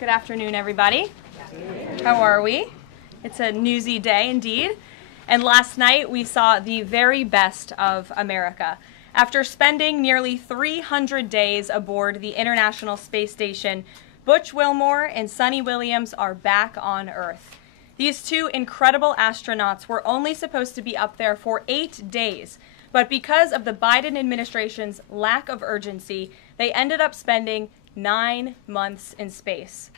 Good afternoon, everybody. How are we? It's a newsy day indeed. And last night we saw the very best of America. After spending nearly 300 days aboard the International Space Station, Butch Wilmore and Suni Williams are back on Earth. These two incredible astronauts were only supposed to be up there for 8 days, but because of the Biden administration's lack of urgency, they ended up spending 9 months in space.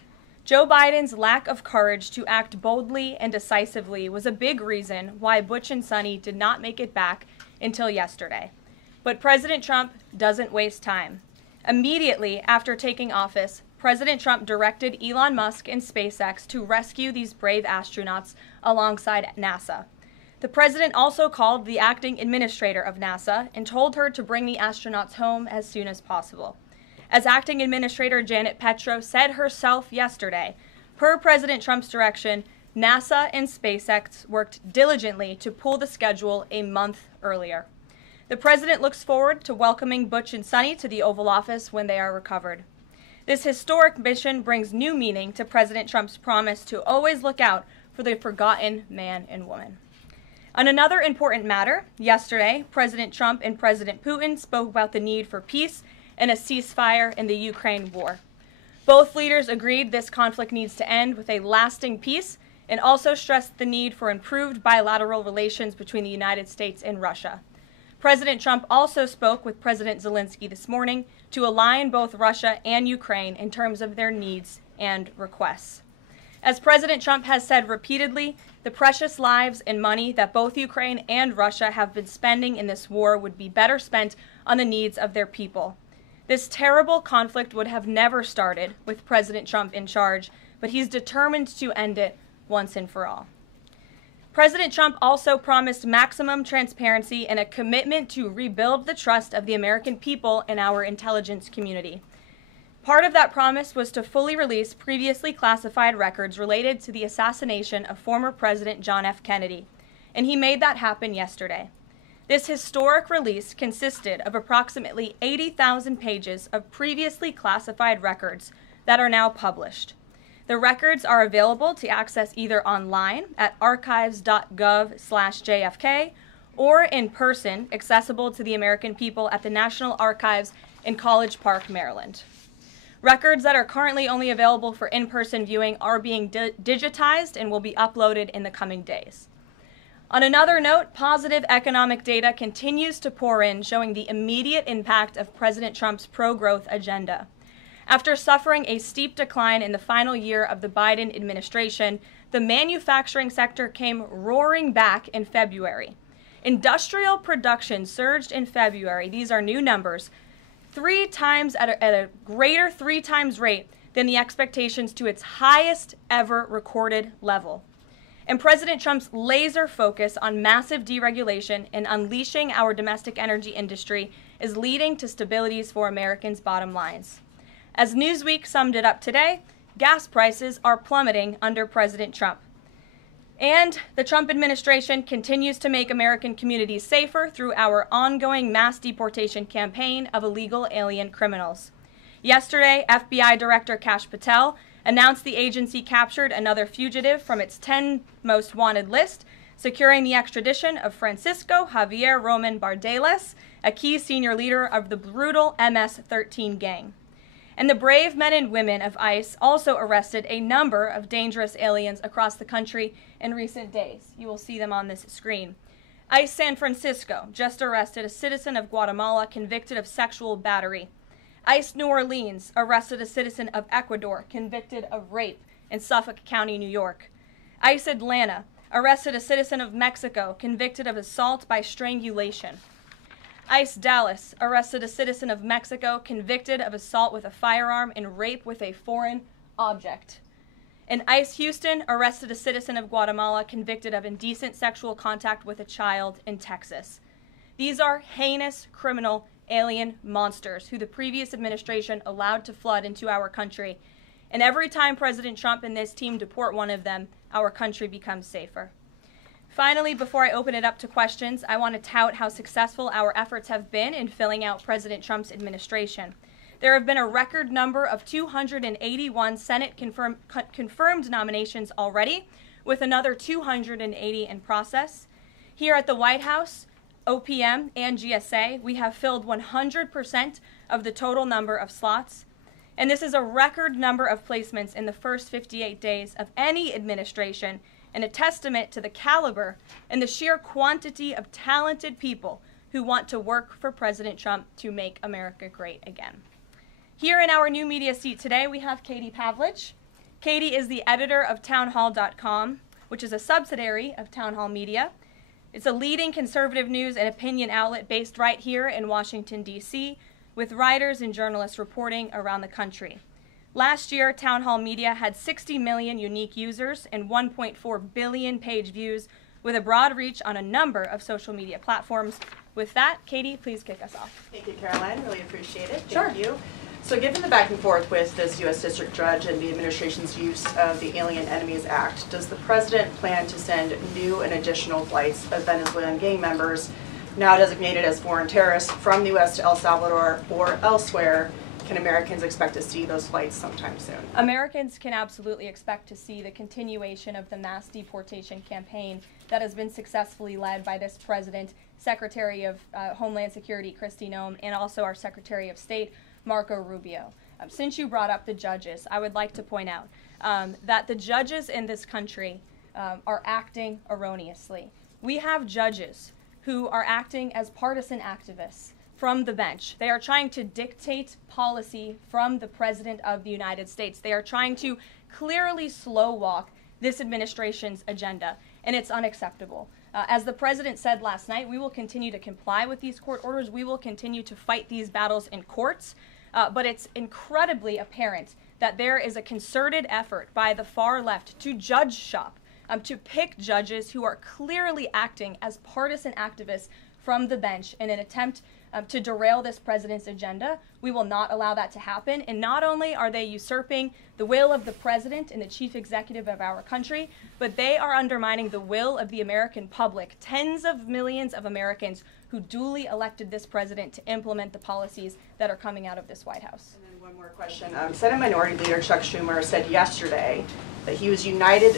Joe Biden's lack of courage to act boldly and decisively was a big reason why Butch and Suni did not make it back until yesterday. But President Trump doesn't waste time. Immediately after taking office, President Trump directed Elon Musk and SpaceX to rescue these brave astronauts alongside NASA. The president also called the acting administrator of NASA and told her to bring the astronauts home as soon as possible. As acting administrator Janet Petro said herself yesterday, per President Trump's direction, NASA and SpaceX worked diligently to pull the schedule a month earlier. The president looks forward to welcoming Butch and Suni to the Oval Office when they are recovered. This historic mission brings new meaning to President Trump's promise to always look out for the forgotten man and woman. On another important matter, yesterday, President Trump and President Putin spoke about the need for peace and a ceasefire in the Ukraine war. Both leaders agreed this conflict needs to end with a lasting peace and also stressed the need for improved bilateral relations between the United States and Russia. President Trump also spoke with President Zelensky this morning to align both Russia and Ukraine in terms of their needs and requests. As President Trump has said repeatedly, the precious lives and money that both Ukraine and Russia have been spending in this war would be better spent on the needs of their people. This terrible conflict would have never started with President Trump in charge, but he's determined to end it once and for all. President Trump also promised maximum transparency and a commitment to rebuild the trust of the American people in our intelligence community. Part of that promise was to fully release previously classified records related to the assassination of former President John F. Kennedy, and he made that happen yesterday. This historic release consisted of approximately 80,000 pages of previously classified records that are now published. The records are available to access either online at archives.gov/JFK or in person, accessible to the American people at the National Archives in College Park, Maryland. Records that are currently only available for in-person viewing are being digitized and will be uploaded in the coming days. On another note, positive economic data continues to pour in, showing the immediate impact of President Trump's pro-growth agenda. After suffering a steep decline in the final year of the Biden administration, the manufacturing sector came roaring back in February. Industrial production surged in February, these are new numbers, 3 times at a greater 3 times rate than the expectations to its highest ever recorded level. And President Trump's laser focus on massive deregulation and unleashing our domestic energy industry is leading to stabilities for Americans' bottom lines. As Newsweek summed it up today, gas prices are plummeting under President Trump. And the Trump administration continues to make American communities safer through our ongoing mass deportation campaign of illegal alien criminals. Yesterday, FBI Director Kash Patel announced the agency captured another fugitive from its 10 most wanted list, securing the extradition of Francisco Javier Roman Bardeles, a key senior leader of the brutal MS-13 gang. And the brave men and women of ICE also arrested a number of dangerous aliens across the country in recent days. You will see them on this screen. ICE San Francisco just arrested a citizen of Guatemala convicted of sexual battery. ICE New Orleans arrested a citizen of Ecuador convicted of rape in Suffolk County, New York. ICE Atlanta arrested a citizen of Mexico convicted of assault by strangulation. ICE Dallas arrested a citizen of Mexico convicted of assault with a firearm and rape with a foreign object. And ICE Houston arrested a citizen of Guatemala convicted of indecent sexual contact with a child in Texas. These are heinous criminal alien monsters who the previous administration allowed to flood into our country. And every time President Trump and this team deport one of them, our country becomes safer. Finally, before I open it up to questions, I want to tout how successful our efforts have been in filling out President Trump's administration. There have been a record number of 281 Senate confirmed nominations already, with another 280 in process. Here at the White House, OPM and GSA, we have filled 100% of the total number of slots. And this is a record number of placements in the first 58 days of any administration, and a testament to the caliber and the sheer quantity of talented people who want to work for President Trump to make America great again. Here in our new media seat today, we have Katie Pavlich. Katie is the editor of townhall.com, which is a subsidiary of Town Hall Media. It's a leading conservative news and opinion outlet based right here in Washington, D.C., with writers and journalists reporting around the country. Last year, Town Hall Media had 60 million unique users and 1.4 billion page views, with a broad reach on a number of social media platforms. With that, Katie, please kick us off. Thank you, Karoline. Really appreciate it. Sure. Thank you. So given the back and forth with this U.S. District Judge and the administration's use of the Alien Enemies Act, does the President plan to send new and additional flights of Venezuelan gang members, now designated as foreign terrorists, from the U.S. to El Salvador or elsewhere? Can Americans expect to see those flights sometime soon? Americans can absolutely expect to see the continuation of the mass deportation campaign that has been successfully led by this President, Secretary of Homeland Security Kristi Noem, and also our Secretary of State, Marco Rubio. Since you brought up the judges, I would like to point out that the judges in this country are acting erroneously. We have judges who are acting as partisan activists from the bench. They are trying to dictate policy from the President of the United States. They are trying to clearly slow walk this administration's agenda, and it's unacceptable. As the President said last night, we will continue to comply with these court orders. We will continue to fight these battles in courts, but it's incredibly apparent that there is a concerted effort by the far left to judge shop, to pick judges who are clearly acting as partisan activists from the bench in an attempt to derail this president's agenda. We will not allow that to happen. And not only are they usurping the will of the president and the chief executive of our country, but they are undermining the will of the American public, tens of millions of Americans who duly elected this president to implement the policies that are coming out of this White House. And then one more question. Senate Minority Leader Chuck Schumer said yesterday that he was united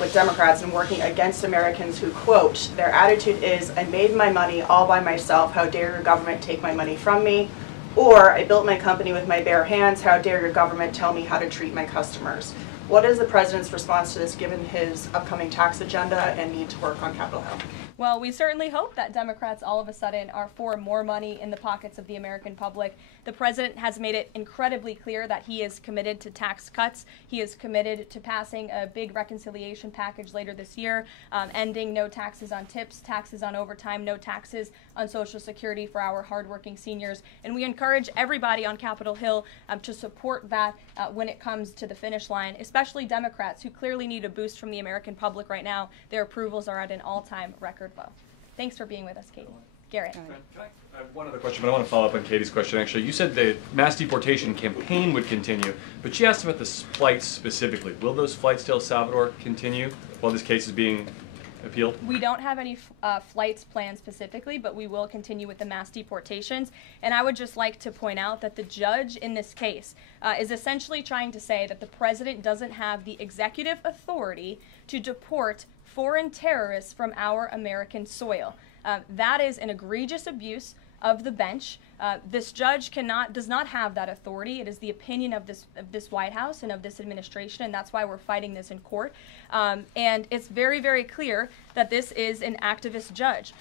with Democrats in working against Americans who, quote, their attitude is, I made my money all by myself, how dare your government take my money from me? Or, I built my company with my bare hands, how dare your government tell me how to treat my customers? What is the president's response to this given his upcoming tax agenda and need to work on Capitol Hill? Well, we certainly hope that Democrats all of a sudden are for more money in the pockets of the American public. The president has made it incredibly clear that he is committed to tax cuts. He is committed to passing a big reconciliation package later this year, ending no taxes on tips, taxes on overtime, no taxes on Social Security for our hardworking seniors. And we encourage everybody on Capitol Hill to support that when it comes to the finish line, especially Democrats who clearly need a boost from the American public right now. Their approvals are at an all-time record low. Thanks for being with us, Katie. Garrett. I have one other question, but I want to follow up on Katie's question, actually. You said the mass deportation campaign would continue, but she asked about the flights specifically. Will those flights to El Salvador continue while this case is being appealed? We don't have any flights planned specifically, but we will continue with the mass deportations. And I would just like to point out that the judge in this case is essentially trying to say that the president doesn't have the executive authority to deport foreign terrorists from our American soil. That is an egregious abuse of the bench. This judge does not have that authority. It is the opinion of this White House and of this administration, and that's why we're fighting this in court. And it's very, very clear that this is an activist judge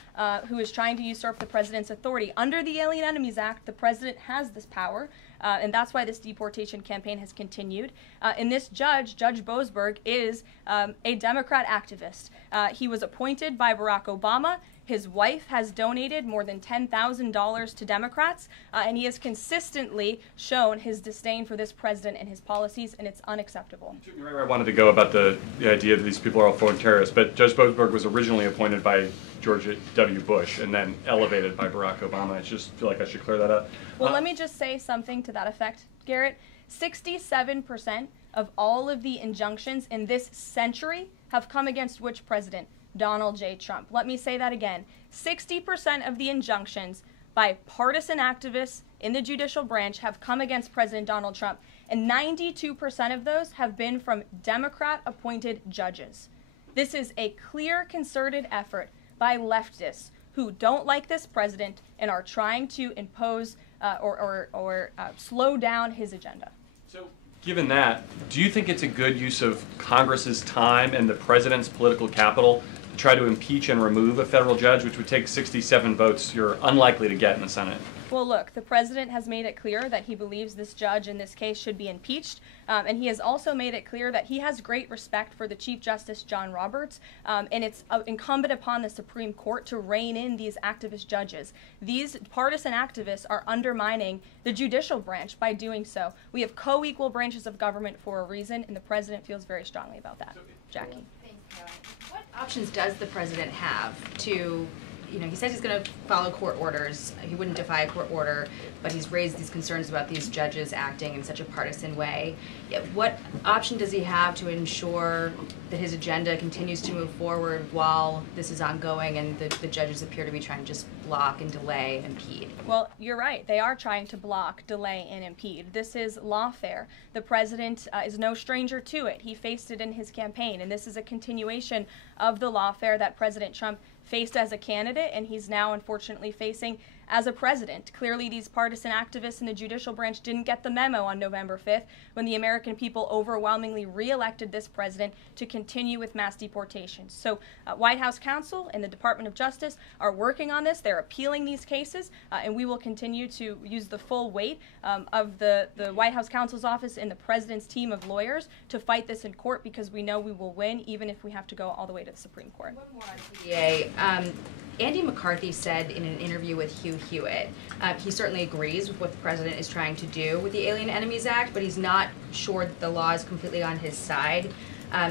who is trying to usurp the president's authority. Under the Alien Enemies Act, the president has this power, and that's why this deportation campaign has continued. And this judge, Judge Boasberg, is a Democrat activist. He was appointed by Barack Obama. His wife has donated more than $10,000 to Democrats, and he has consistently shown his disdain for this president and his policies, and it's unacceptable. You're right where I wanted to go about the idea that these people are all foreign terrorists, but Judge Boasberg was originally appointed by George W. Bush and then elevated by Barack Obama. I just feel like I should clear that up. Well, let me just say something to that effect, Garrett. 67% of all of the injunctions in this century have come against which president? Donald J. Trump. Let me say that again. 60% of the injunctions by partisan activists in the judicial branch have come against President Donald Trump, and 92% of those have been from Democrat-appointed judges. This is a clear, concerted effort by leftists who don't like this president and are trying to impose or slow down his agenda. So, given that, do you think it's a good use of Congress's time and the president's political capital to try to impeach and remove a federal judge, which would take 67 votes you're unlikely to get in the Senate? Well, look, the president has made it clear that he believes this judge in this case should be impeached, and he has also made it clear that he has great respect for the Chief Justice John Roberts, and it's incumbent upon the Supreme Court to rein in these activist judges. These partisan activists are undermining the judicial branch by doing so. We have co-equal branches of government for a reason, and the president feels very strongly about that. Jackie. Thanks, Karoline. What options does the president have to, he says he's going to follow court orders. He wouldn't defy a court order, but he's raised these concerns about these judges acting in such a partisan way. Yet what option does he have to ensure that his agenda continues to move forward while this is ongoing and the judges appear to be trying to just block and delay and impede? Well, you're right. They are trying to block, delay, and impede. This is lawfare. The president is no stranger to it. He faced it in his campaign, and this is a continuation of the lawfare that President Trump faced as a candidate, and he's now unfortunately facing as a president. Clearly, these partisan activists in the judicial branch didn't get the memo on November 5th when the American people overwhelmingly re-elected this president to continue with mass deportations. So White House counsel and the Department of Justice are working on this. They're appealing these cases, and we will continue to use the full weight of the White House counsel's office and the president's team of lawyers to fight this in court, because we know we will win even if we have to go all the way to the Supreme Court. One more on TDA. Andy McCarthy said in an interview with Hugh Hewitt, he certainly agrees with what the president is trying to do with the Alien Enemies Act, but he's not sure that the law is completely on his side.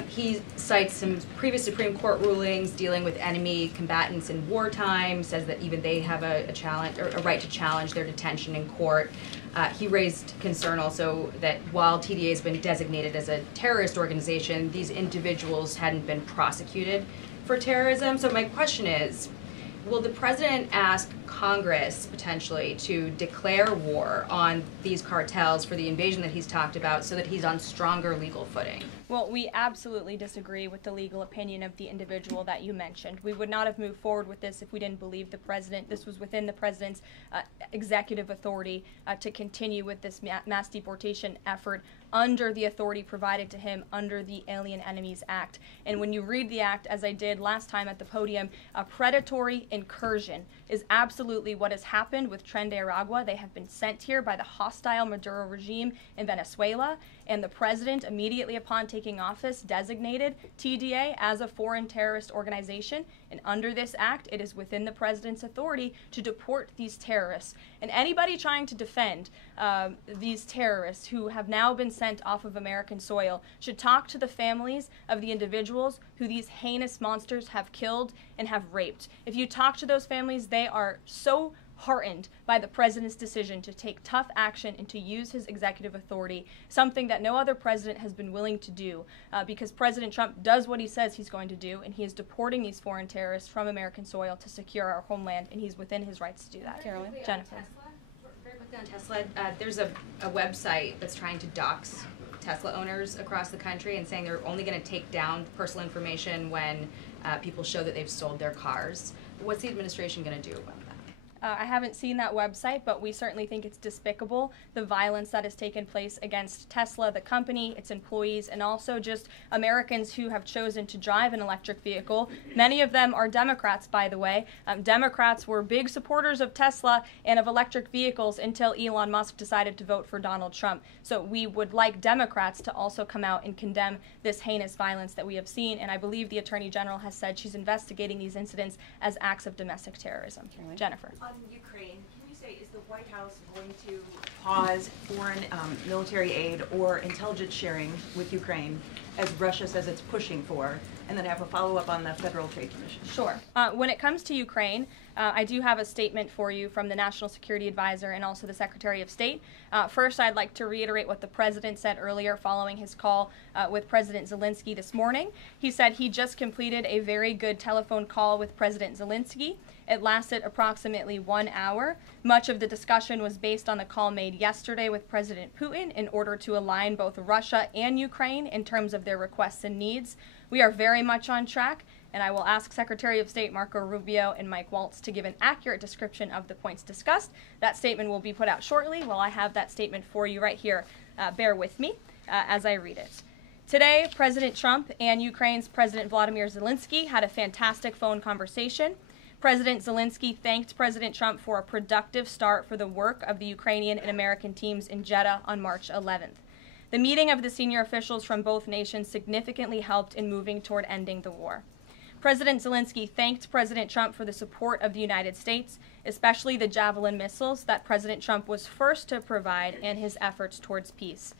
He cites some previous Supreme Court rulings dealing with enemy combatants in wartime, says that even they have a challenge or a right to challenge their detention in court. He raised concern also that while TDA has been designated as a terrorist organization, these individuals hadn't been prosecuted for terrorism. So my question is, will the president ask Congress potentially to declare war on these cartels for the invasion that he's talked about so that he's on stronger legal footing? Well, we absolutely disagree with the legal opinion of the individual that you mentioned. We would not have moved forward with this if we didn't believe the president. This was within the president's executive authority to continue with this mass deportation effort under the authority provided to him under the Alien Enemies Act. And when you read the act, as I did last time at the podium, a predatory incursion is absolutely what has happened with Tren de Aragua. They have been sent here by the hostile Maduro regime in Venezuela, and the president, immediately upon taking office, designated TDA as a foreign terrorist organization. And under this act, it is within the president's authority to deport these terrorists. And anybody trying to defend these terrorists who have now been sent off of American soil should talk to the families of the individuals who these heinous monsters have killed and have raped. If you talk to those families, they are so heartened by the president's decision to take tough action and to use his executive authority, something that no other president has been willing to do, because President Trump does what he says he's going to do, and he is deporting these foreign terrorists from American soil to secure our homeland, and he's within his rights to do that. Caroline? Jennifer. Very quickly on Tesla, there's a website that's trying to dox Tesla owners across the country and saying they're only going to take down personal information when people show that they've sold their cars. What's the administration going to do about that? I haven't seen that website, but we certainly think it's despicable, the violence that has taken place against Tesla, the company, its employees, and also just Americans who have chosen to drive an electric vehicle. Many of them are Democrats, by the way. Democrats were big supporters of Tesla and of electric vehicles until Elon Musk decided to vote for Donald Trump. So we would like Democrats to also come out and condemn this heinous violence that we have seen, and I believe the Attorney General has said she's investigating these incidents as acts of domestic terrorism. Jennifer. On Ukraine, can you say, is the White House going to pause foreign military aid or intelligence sharing with Ukraine, as Russia says it's pushing for, and then have a follow-up on the Federal Trade Commission? Sure. When it comes to Ukraine, I do have a statement for you from the National Security Advisor and also the Secretary of State. First, I'd like to reiterate what the President said earlier following his call with President Zelensky this morning. He said he just completed a very good telephone call with President Zelensky. It lasted approximately 1 hour. Much of the discussion was based on the call made yesterday with President Putin in order to align both Russia and Ukraine in terms of their requests and needs. We are very much on track, and I will ask Secretary of State Marco Rubio and Mike Waltz to give an accurate description of the points discussed. That statement will be put out shortly. Well, I have that statement for you right here. Bear with me as I read it. Today, President Trump and Ukraine's President Volodymyr Zelensky had a fantastic phone conversation. President Zelensky thanked President Trump for a productive start for the work of the Ukrainian and American teams in Jeddah on March 11th. The meeting of the senior officials from both nations significantly helped in moving toward ending the war. President Zelensky thanked President Trump for the support of the United States, especially the Javelin missiles that President Trump was first to provide and his efforts towards peace.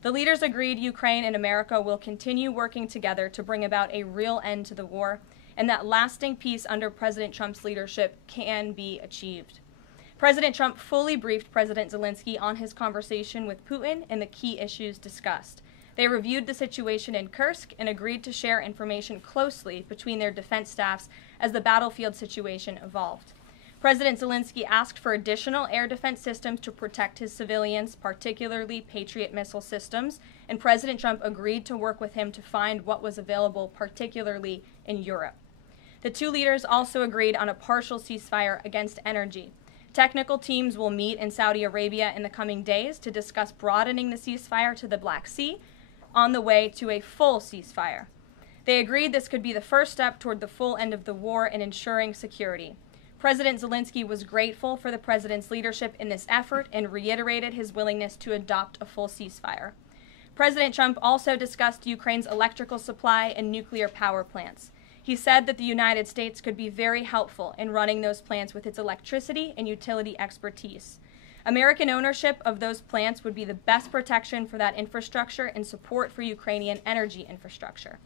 The leaders agreed Ukraine and America will continue working together to bring about a real end to the war, and that lasting peace under President Trump's leadership can be achieved. President Trump fully briefed President Zelensky on his conversation with Putin and the key issues discussed. They reviewed the situation in Kursk and agreed to share information closely between their defense staffs as the battlefield situation evolved. President Zelensky asked for additional air defense systems to protect his civilians, particularly Patriot missile systems, and President Trump agreed to work with him to find what was available, particularly in Europe. The two leaders also agreed on a partial ceasefire against energy. Technical teams will meet in Saudi Arabia in the coming days to discuss broadening the ceasefire to the Black Sea on the way to a full ceasefire. They agreed this could be the first step toward the full end of the war and ensuring security. President Zelensky was grateful for the president's leadership in this effort and reiterated his willingness to adopt a full ceasefire. President Trump also discussed Ukraine's electrical supply and nuclear power plants. He said that the United States could be very helpful in running those plants with its electricity and utility expertise. American ownership of those plants would be the best protection for that infrastructure and support for Ukrainian energy infrastructure.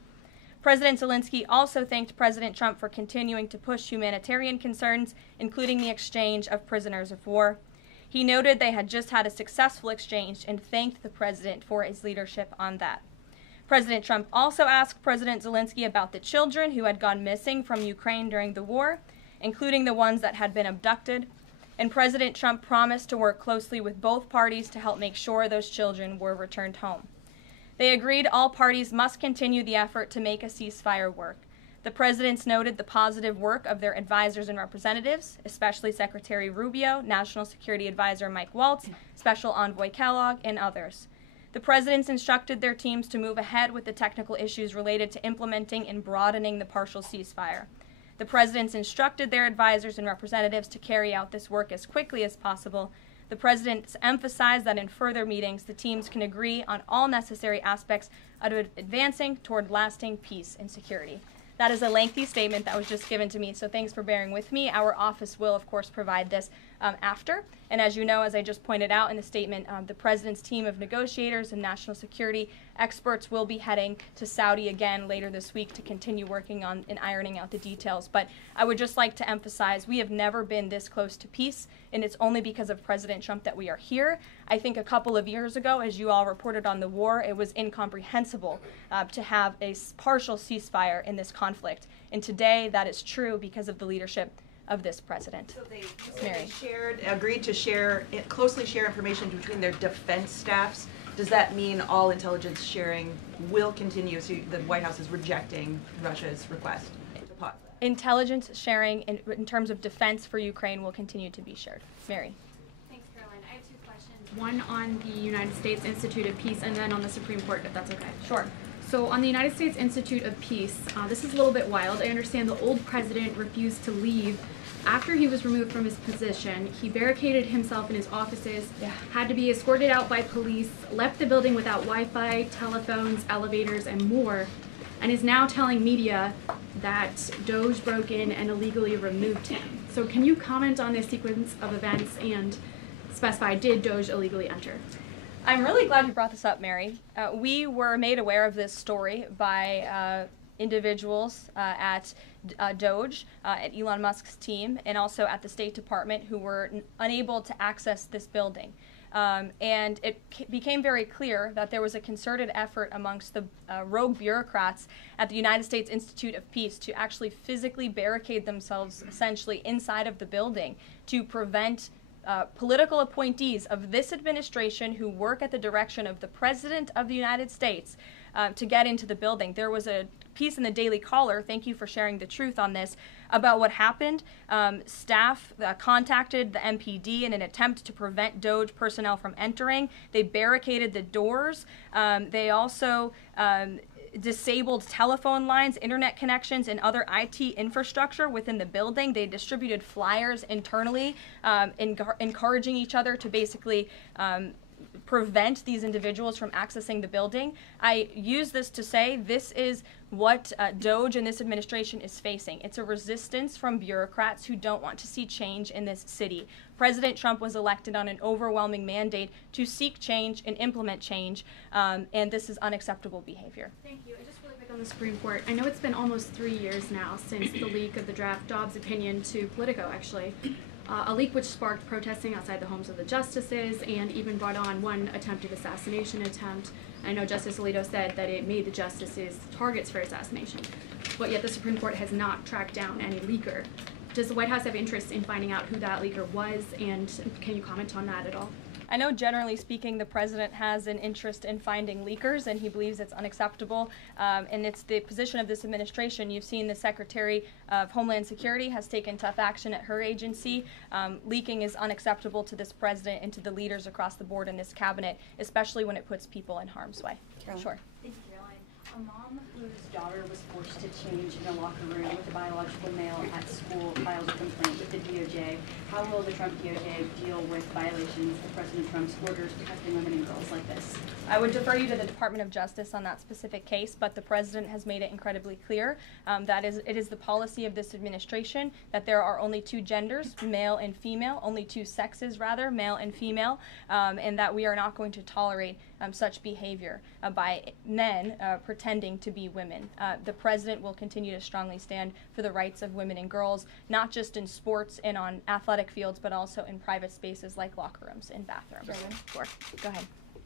President Zelensky also thanked President Trump for continuing to push humanitarian concerns, including the exchange of prisoners of war. He noted they had just had a successful exchange and thanked the president for his leadership on that. President Trump also asked President Zelensky about the children who had gone missing from Ukraine during the war, including the ones that had been abducted, and President Trump promised to work closely with both parties to help make sure those children were returned home. They agreed all parties must continue the effort to make a ceasefire work. The presidents noted the positive work of their advisors and representatives, especially Secretary Rubio, National Security Advisor Mike Waltz, Special Envoy Kellogg, and others. The presidents instructed their teams to move ahead with the technical issues related to implementing and broadening the partial ceasefire. The presidents instructed their advisors and representatives to carry out this work as quickly as possible. The presidents emphasized that in further meetings, the teams can agree on all necessary aspects of advancing toward lasting peace and security. That is a lengthy statement that was just given to me, so thanks for bearing with me. Our office will, of course, provide this after. And as you know, as I just pointed out in the statement, the president's team of negotiators and national security experts will be heading to Saudi again later this week to continue working on and ironing out the details. But I would just like to emphasize we have never been this close to peace, and it's only because of President Trump that we are here. I think a couple of years ago, as you all reported on the war, it was incomprehensible to have a partial ceasefire in this conflict. And today that is true because of the leadership of this president. So they agreed to closely share information between their defense staffs. Does that mean all intelligence sharing will continue? So the White House is rejecting Russia's request to pause. Intelligence sharing in terms of defense for Ukraine will continue to be shared. Mary. Thanks, Caroline. I have two questions. One on the United States Institute of Peace and then on the Supreme Court, if that's okay. Sure. So on the United States Institute of Peace, this is a little bit wild. I understand the old president refused to leave after he was removed from his position. He barricaded himself in his offices, had to be escorted out by police, left the building without Wi-Fi, telephones, elevators, and more, and is now telling media that Doge broke in and illegally removed him. So can you comment on this sequence of events and specify, did Doge illegally enter? I'm really glad you brought this up, Mary. We were made aware of this story by individuals at Doge, at Elon Musk's team, and also at the State Department who were unable to access this building. And it became very clear that there was a concerted effort amongst the rogue bureaucrats at the United States Institute of Peace to actually physically barricade themselves essentially inside of the building to prevent political appointees of this administration who work at the direction of the President of the United States to get into the building. There was a piece in the Daily Caller, thank you for sharing the truth on this, about what happened. Staff contacted the MPD in an attempt to prevent Doge personnel from entering. They barricaded the doors. They also disabled telephone lines, internet connections, and other IT infrastructure within the building. They distributed flyers internally, encouraging each other to basically prevent these individuals from accessing the building. I use this to say this is what Doge and this administration is facing. It's a resistance from bureaucrats who don't want to see change in this city. President Trump was elected on an overwhelming mandate to seek change and implement change, and this is unacceptable behavior. Thank you. Just really quick on the Supreme Court. I know it's been almost 3 years now since the leak of the draft Dobbs opinion to Politico, actually. A leak which sparked protesting outside the homes of the justices and even brought on one attempted assassination attempt. I know Justice Alito said that it made the justices targets for assassination, but yet the Supreme Court has not tracked down any leaker. Does the White House have interest in finding out who that leaker was, and can you comment on that at all? I know generally speaking the president has an interest in finding leakers and he believes it's unacceptable, and it's the position of this administration. You've seen the Secretary of Homeland Security has taken tough action at her agency. Leaking is unacceptable to this president and to the leaders across the board in this cabinet, especially when it puts people in harm's way. Caroline. Sure. Thank you, Caroline. A mom whose daughter was forced to change in a locker room with a biological male at school filed a complaint with the DOJ. How will the Trump DOJ deal with violations of President Trump's orders protecting women and girls like this? I would defer you to the Department of Justice on that specific case, but the president has made it incredibly clear that it is the policy of this administration that there are only two genders, male and female, only two sexes rather, male and female, and that we are not going to tolerate such behavior by men pretending to be women. The president will continue to strongly stand for the rights of women and girls, not just in sports and on athletic fields, but also in private spaces like locker rooms and bathrooms. Sure. Go ahead.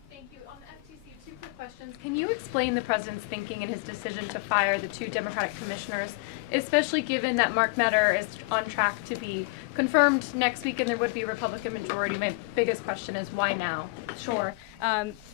Thank you. On the FTC, two quick questions. Can you explain the president's thinking in his decision to fire the two Democratic commissioners, especially given that Mark Meadow is on track to be confirmed next week and there would be a Republican majority? My biggest question is why now? Sure.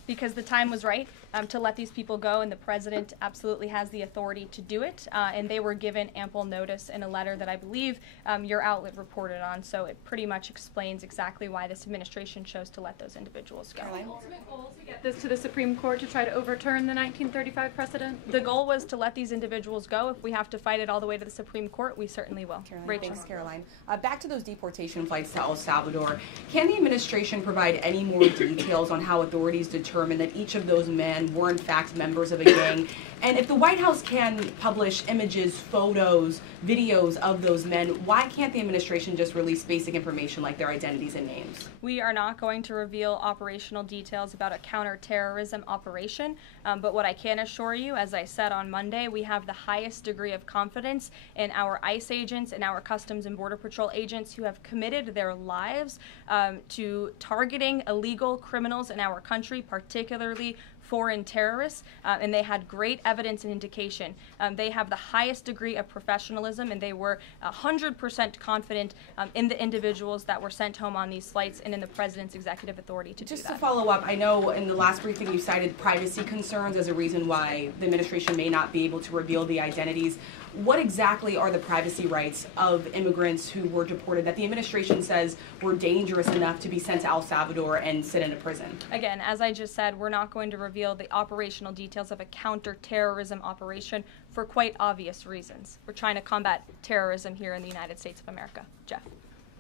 Because the time was right to let these people go, and the president absolutely has the authority to do it, and they were given ample notice in a letter that I believe your outlet reported on, so it pretty much explains exactly why this administration chose to let those individuals go. Caroline. The ultimate goal to get this to the Supreme Court to try to overturn the 1935 precedent? The goal was to let these individuals go. If we have to fight it all the way to the Supreme Court, we certainly will. Caroline. Thanks, Caroline. Back to those deportation flights to El Salvador. Can the administration provide any more details on how authorities determined that each of those men were in fact members of a gang? And if the White House can publish images, photos, videos of those men, why can't the administration just release basic information like their identities and names? We are not going to reveal operational details about a counterterrorism operation, but what I can assure you, as I said on Monday, we have the highest degree of confidence in our ICE agents and our Customs and Border Patrol agents who have committed their lives to targeting illegal criminals in our country, particularly foreign terrorists, and they had great evidence and indication. They have the highest degree of professionalism, and they were 100% confident in the individuals that were sent home on these flights and in the president's executive authority to do that. Just to follow up, I know in the last briefing you cited privacy concerns as a reason why the administration may not be able to reveal the identities. What exactly are the privacy rights of immigrants who were deported that the administration says were dangerous enough to be sent to El Salvador and sit in a prison? Again, as I just said, we're not going to reveal the operational details of a counterterrorism operation for quite obvious reasons. We're trying to combat terrorism here in the United States of America. Jeff.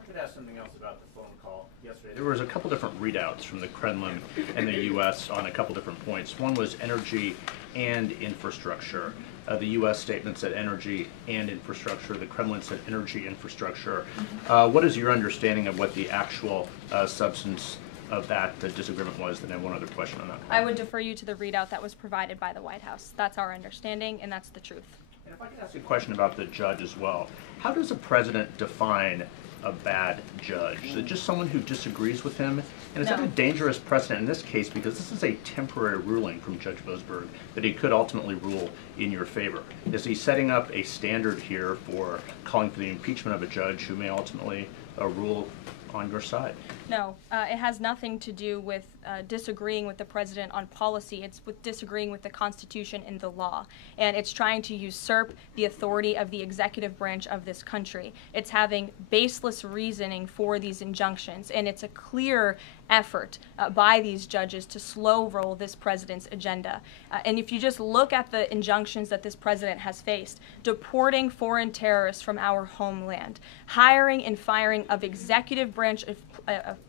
I could ask something else about the phone call yesterday. There was a couple different readouts from the Kremlin and the U.S. on a couple different points. One was energy and infrastructure. The U.S. statement said energy and infrastructure. The Kremlin said energy infrastructure. What is your understanding of what the actual substance of that disagreement was? Then I have one other question on that. I would defer you to the readout that was provided by the White House. That's our understanding, and that's the truth. And if I could ask a question about the judge as well. How does a president define a bad judge? Is it just someone who disagrees with him? And is that a dangerous precedent in this case, because this is a temporary ruling from Judge Boasberg that he could ultimately rule in your favor? Is he setting up a standard here for calling for the impeachment of a judge who may ultimately rule on your side? No, it has nothing to do with disagreeing with the president on policy. It's with disagreeing with the Constitution and the law. And it's trying to usurp the authority of the executive branch of this country. It's having baseless reasoning for these injunctions. And it's a clear effort by these judges to slow roll this president's agenda. And if you just look at the injunctions that this president has faced, deporting foreign terrorists from our homeland, hiring and firing of executive branch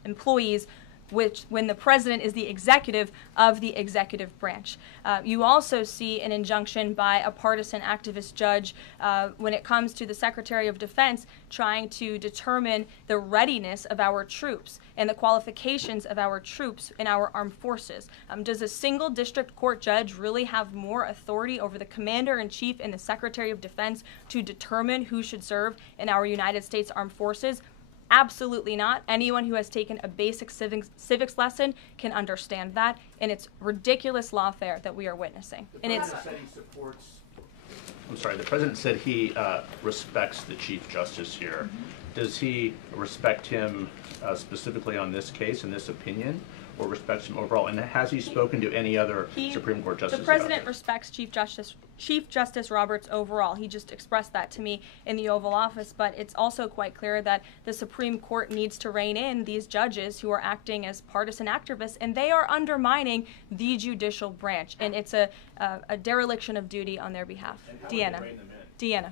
employees, which when the president is the executive of the executive branch. You also see an injunction by a partisan activist judge when it comes to the Secretary of Defense trying to determine the readiness of our troops and the qualifications of our troops in our armed forces. Does a single district court judge really have more authority over the Commander-in-Chief and the Secretary of Defense to determine who should serve in our United States Armed Forces? Absolutely not. Anyone who has taken a basic civics lesson can understand that, and it's ridiculous lawfare that we are witnessing. And it's. I'm sorry. The president said he respects the Chief Justice here. Does he respect him specifically on this case and this opinion, or respects him overall? And has he spoken to any other Supreme Court justices? The president respects Chief Justice Roberts overall. He just expressed that to me in the Oval Office, but it's also quite clear that the Supreme Court needs to rein in these judges who are acting as partisan activists, and they are undermining the judicial branch, and it's a dereliction of duty on their behalf. Deanna,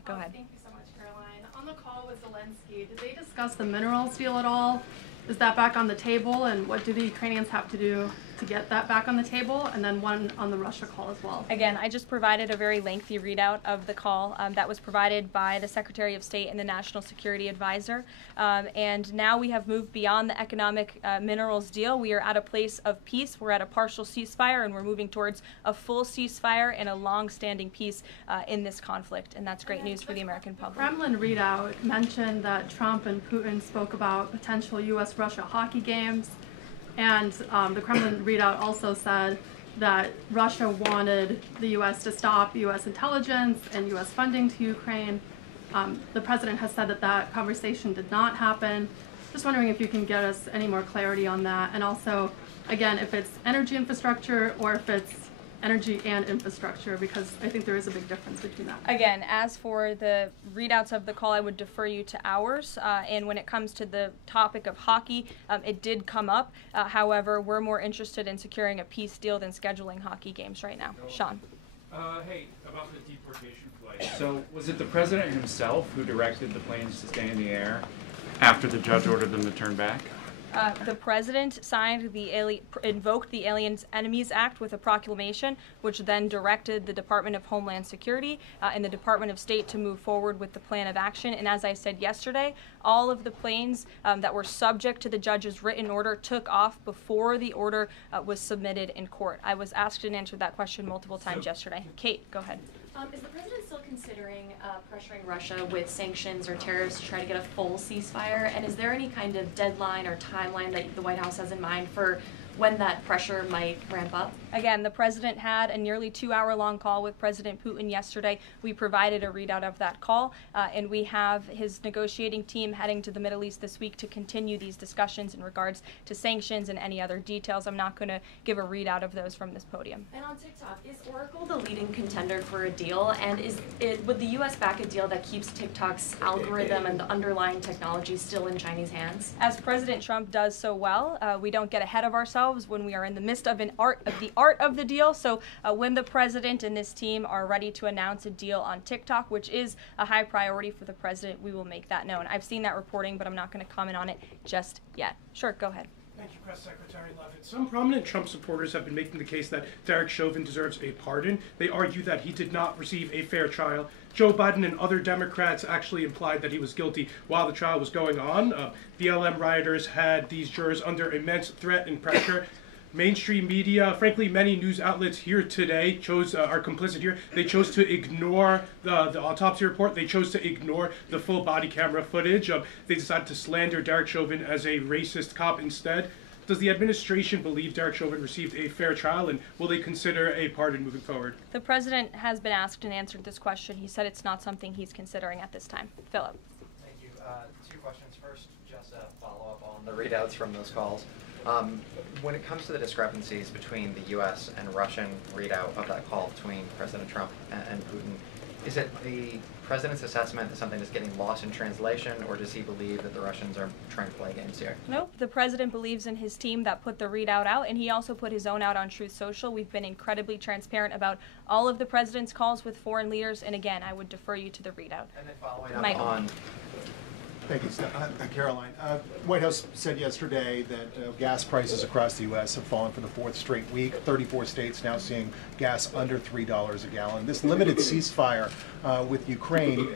go ahead. Thank you so much, Caroline. On the call with Zelensky, did they discuss the minerals deal at all? Is that back on the table, and what do the Ukrainians have to do to get that back on the table? And then one on the Russia call as well. Again, I just provided a very lengthy readout of the call that was provided by the Secretary of State and the National Security Advisor. And now we have moved beyond the economic minerals deal. We are at a place of peace. We're at a partial ceasefire, and we're moving towards a full ceasefire and a long-standing peace in this conflict. And that's great news for the American public. Kremlin readout mentioned that Trump and Putin spoke about potential U.S.-Russia hockey games. And the Kremlin readout also said that Russia wanted the U.S. to stop U.S. intelligence and U.S. funding to Ukraine. The president has said that that conversation did not happen. Just wondering if you can get us any more clarity on that. And also, again, if it's energy infrastructure or if it's energy and infrastructure, because I think there is a big difference between that. Again, as for the readouts of the call, I would defer you to ours. And when it comes to the topic of hockey, it did come up. However, we're more interested in securing a peace deal than scheduling hockey games right now. Sean. Hey, about the deportation flight. So was it the president himself who directed the planes to stay in the air after the judge ordered them to turn back? The president invoked the Aliens Enemies Act with a proclamation, which then directed the Department of Homeland Security and the Department of State to move forward with the plan of action. And as I said yesterday, all of the planes that were subject to the judge's written order took off before the order was submitted in court. I was asked and answered that question multiple times yesterday. Kate, go ahead. Is the president still considering pressuring Russia with sanctions or tariffs to try to get a full ceasefire? And is there any kind of deadline or timeline that the White House has in mind for when that pressure might ramp up? Again, the president had a nearly 2-hour-long call with President Putin yesterday. We provided a readout of that call, and we have his negotiating team heading to the Middle East this week to continue these discussions in regards to sanctions and any other details. I'm not going to give a readout of those from this podium. And on TikTok, is Oracle the leading contender for a deal? And would the U.S. back a deal that keeps TikTok's algorithm and the underlying technology still in Chinese hands? As President Trump does so well, we don't get ahead of ourselves when we are in the midst of the art of the deal. So when the president and this team are ready to announce a deal on TikTok, which is a high priority for the president, we will make that known. I've seen that reporting, but I'm not going to comment on it just yet. Sure, go ahead. Thank you, Press Secretary Leavitt. Some prominent Trump supporters have been making the case that Derek Chauvin deserves a pardon. They argue that he did not receive a fair trial. Joe Biden and other Democrats actually implied that he was guilty while the trial was going on. BLM rioters had these jurors under immense threat and pressure. mainstream media, frankly, many news outlets here today are complicit here. They chose to ignore the autopsy report. They chose to ignore the full body camera footage. They decided to slander Derek Chauvin as a racist cop instead. Does the administration believe Derek Chauvin received a fair trial, and will they consider a pardon moving forward? The president has been asked and answered this question. He said it's not something he's considering at this time. Philip. Thank you. Two questions. First, just a follow-up on the readouts from those calls. When it comes to the discrepancies between the U.S. and Russian readout of that call between President Trump and Putin, is it the president's assessment that something is getting lost in translation, or does he believe that the Russians are trying to play games here? Nope. The president believes in his team that put the readout out, and he also put his own out on Truth Social. We've been incredibly transparent about all of the president's calls with foreign leaders, and again, I would defer you to the readout. And then following up Michael. on... Thank you, Karoline. White House said yesterday that gas prices across the U.S. have fallen for the fourth straight week. 34 states now seeing gas under $3 a gallon. This limited ceasefire with Ukraine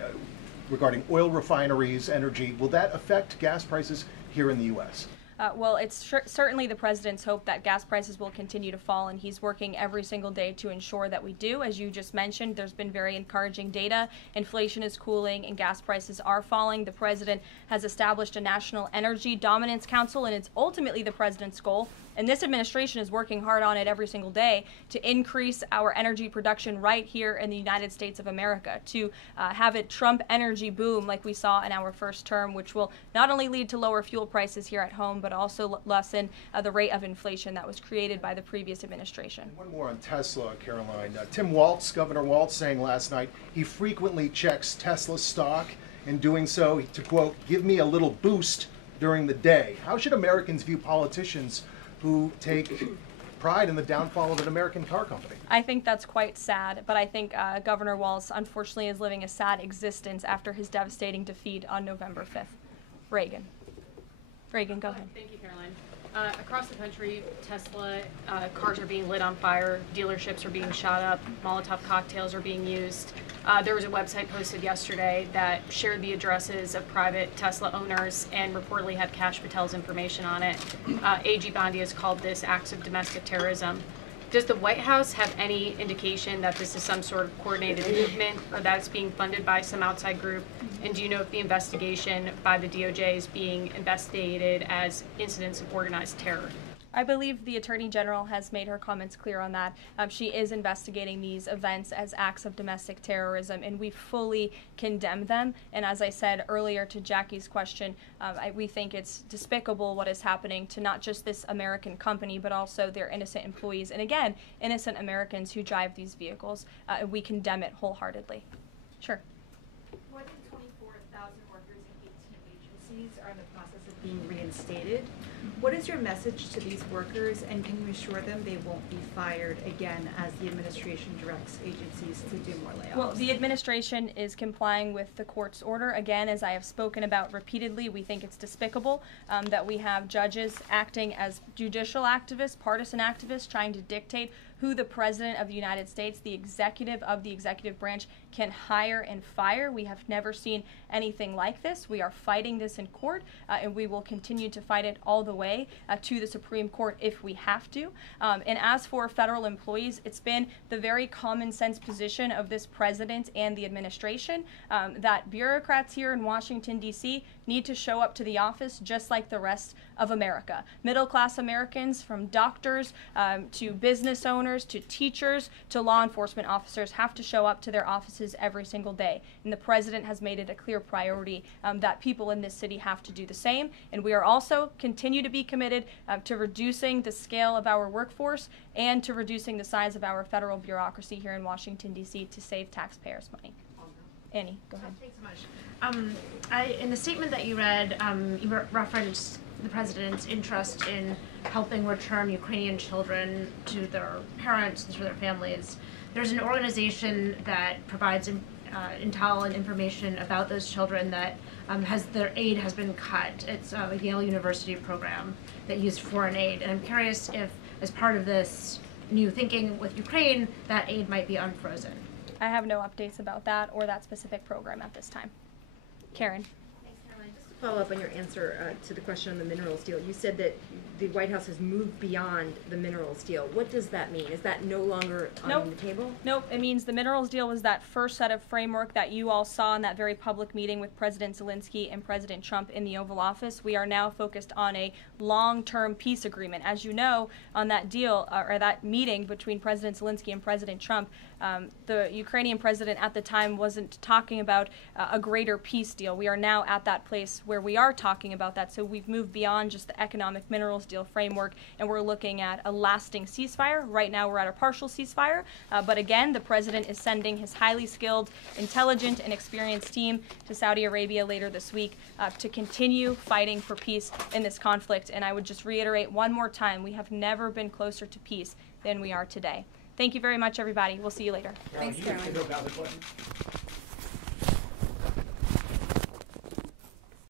regarding oil refineries, energy, will that affect gas prices here in the U.S.? Well, it's certainly the president's hope that gas prices will continue to fall, and he's working every single day to ensure that we do. As you just mentioned, there's been very encouraging data. Inflation is cooling and gas prices are falling. The president has established a National Energy Dominance Council, and it's ultimately the president's goal, and this administration is working hard on it every single day, to increase our energy production right here in the United States of America, to have it Trump energy boom like we saw in our first term, which will not only lead to lower fuel prices here at home, but also lessen the rate of inflation that was created by the previous administration. And one more on Tesla, Caroline. Tim Walz, Governor Walz, saying last night he frequently checks Tesla stock. In doing so, to quote, give me a little boost during the day. How should Americans view politicians who take pride in the downfall of an American car company? I think that's quite sad, but I think Governor Walz unfortunately is living a sad existence after his devastating defeat on November 5th. Reagan, go ahead. Thank you, Caroline. Across the country, Tesla cars are being lit on fire, dealerships are being shot up, Molotov cocktails are being used. There was a website posted yesterday that shared the addresses of private Tesla owners and reportedly had Kash Patel's information on it. AG Bondi has called this acts of domestic terrorism. Does the White House have any indication that this is some sort of coordinated movement, or that it's being funded by some outside group? And do you know if the investigation by the DOJ is being investigated as incidents of organized terror? I believe the Attorney General has made her comments clear on that. She is investigating these events as acts of domestic terrorism, and we fully condemn them. And as I said earlier to Jackie's question, we think it's despicable what is happening to not just this American company, but also their innocent employees. And again, innocent Americans who drive these vehicles. We condemn it wholeheartedly. Sure. More than 24,000 workers in 18 agencies are in the process of being reinstated. What is your message to these workers, and can you assure them they won't be fired again as the administration directs agencies to do more layoffs? Well, the administration is complying with the court's order. Again, as I have spoken about repeatedly, we think it's despicable that we have judges acting as judicial activists, partisan activists, trying to dictate who the President of the United States, the executive of the executive branch, can hire and fire. We have never seen anything like this. We are fighting this in court, and we will continue to fight it all the way to the Supreme Court if we have to. And as for federal employees, it's been the very common sense position of this president and the administration that bureaucrats here in Washington, D.C. need to show up to the office just like the rest of America. Middle-class Americans, from doctors to business owners to teachers to law enforcement officers, have to show up to their offices every single day. And the president has made it a clear priority that people in this city have to do the same. And we are also continue to be committed to reducing the scale of our workforce and to reducing the size of our federal bureaucracy here in Washington, D.C. to save taxpayers' money. Annie, go ahead. Thanks so much. In the statement that you read, you referenced the president's interest in helping return Ukrainian children to their parents and to their families. There's an organization that provides intel and information about those children that their aid has been cut. It's a Yale University program that used foreign aid. And I'm curious if, as part of this new thinking with Ukraine, that aid might be unfrozen. I have no updates about that or that specific program at this time. Karen. Thanks, Caroline. Just a follow up on your answer to the question on the minerals deal. You said that the White House has moved beyond the minerals deal. What does that mean? Is that no longer on the table? Nope. It means the minerals deal was that first set of framework that you all saw in that very public meeting with President Zelensky and President Trump in the Oval Office. We are now focused on a long-term peace agreement. As you know, on that deal, or that meeting between President Zelensky and President Trump, the Ukrainian president at the time wasn't talking about a greater peace deal. We are now at that place where we are talking about that. So we've moved beyond just the economic minerals deal framework, and we're looking at a lasting ceasefire. Right now we're at a partial ceasefire, but again, the president is sending his highly skilled, intelligent, and experienced team to Saudi Arabia later this week to continue fighting for peace in this conflict. And I would just reiterate one more time, we have never been closer to peace than we are today. Thank you very much, everybody. We'll see you later. Thanks, Caroline.